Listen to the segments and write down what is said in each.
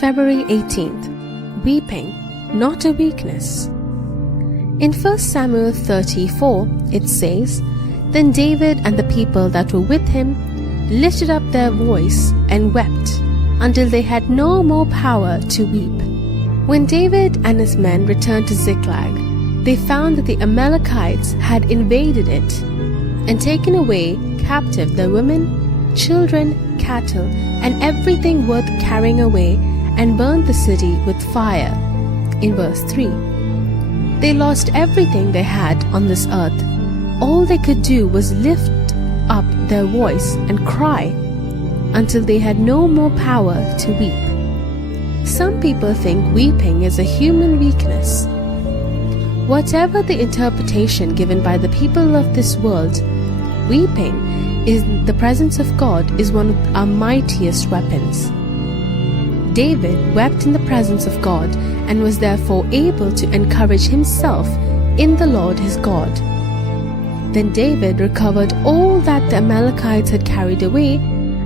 February 18th. Weeping, not a weakness. In 1 Samuel 34, it says, "Then David and the people that were with him lifted up their voice and wept until they had no more power to weep." When David and his men returned to Ziklag, they found that the Amalekites had invaded it and taken away captive their women, children, cattle, and everything worth carrying away, and burned the city with fire. In verse 3, they lost everything they had on this earth. All they could do was lift up their voice and cry until they had no more power to weep. Some people think weeping is a human weakness. Whatever the interpretation given by the people of this world, weeping in the presence of God is one of our mightiest weapons. David wept in the presence of God and was therefore able to encourage himself in the Lord his God. Then David recovered all that the Amalekites had carried away,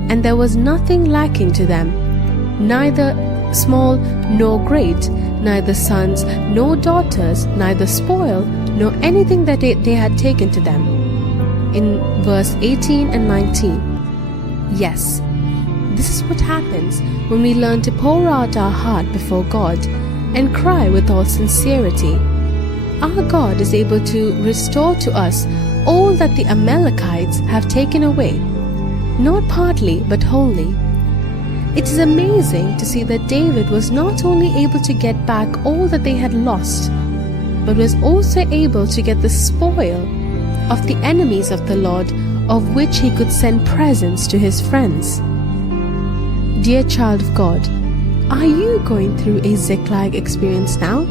and there was nothing lacking to them, neither small nor great, neither sons nor daughters, neither spoil nor anything that they had taken to them. In verse 18 and 19. Yes, this is what happens when we learn to pour out our heart before God and cry with all sincerity. Our God is able to restore to us all that the Amalekites have taken away, not partly but wholly. It is amazing to see that David was not only able to get back all that they had lost, but was also able to get the spoil of the enemies of the Lord, of which he could send presents to his friends. Dear child of God, are you going through a Ziklag experience now?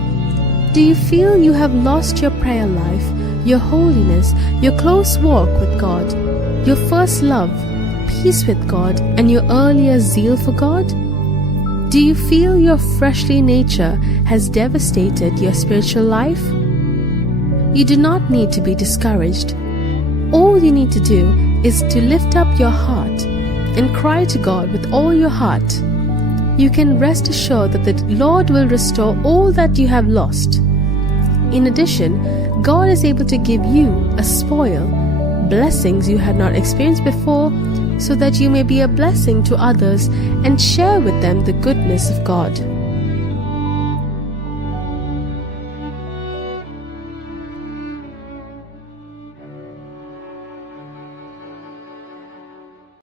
Do you feel you have lost your prayer life, your holiness, your close walk with God, your first love, peace with God, and your earlier zeal for God? Do you feel your fleshly nature has devastated your spiritual life? You do not need to be discouraged. All you need to do is to lift up your heart and cry to God with all your heart. You can rest assured that the Lord will restore all that you have lost. In addition, God is able to give you a spoil, blessings you had not experienced before, so that you may be a blessing to others and share with them the goodness of God.